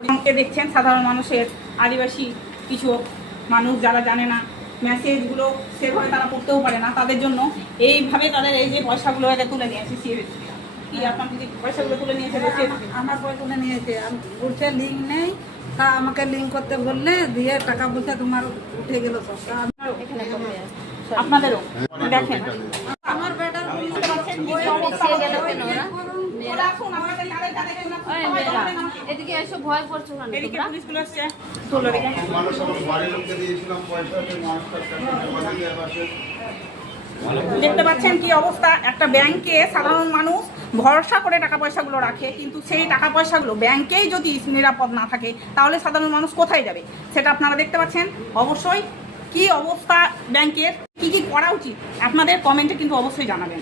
দেখছেন সাধারণ মানুষের, আদিবাসী কিছু মানুষ যারা জানে না মেসেজগুলো সেভাবে তারা পড়তেও পারে না, তাদের জন্য এইভাবে তাদের এই যে পয়সাগুলো একে তুলে নিয়ে আসে কি আপনার যদি পয়সাগুলো তুলে নিয়ে এসে আমার পয়সা তুলে নিয়েছে, বলছে লিঙ্ক নেই, তা আমাকে লিঙ্ক করতে বললে দিয়ে টাকা বলছে তোমার উঠে গেল সব। আপনাদেরও দেখেন আমার বেটার এদিকে এসে ভয় করছো না এদিকে পুলিশগুলো আসছে তুলে দেখেন দেখতে পাচ্ছেন কি অবস্থা। একটা ব্যাংকে সাধারণ মানুষ ভরসা করে টাকা পয়সাগুলো রাখে, কিন্তু সেই টাকা পয়সাগুলো ব্যাংকেই যদি নিরাপদ না থাকে তাহলে সাধারণ মানুষ কোথায় যাবে সেটা আপনারা দেখতে পাচ্ছেন। অবশ্যই কি অবস্থা ব্যাংকের, কি কি করা উচিত আপনাদের কমেন্টে কিন্তু অবশ্যই জানাবেন।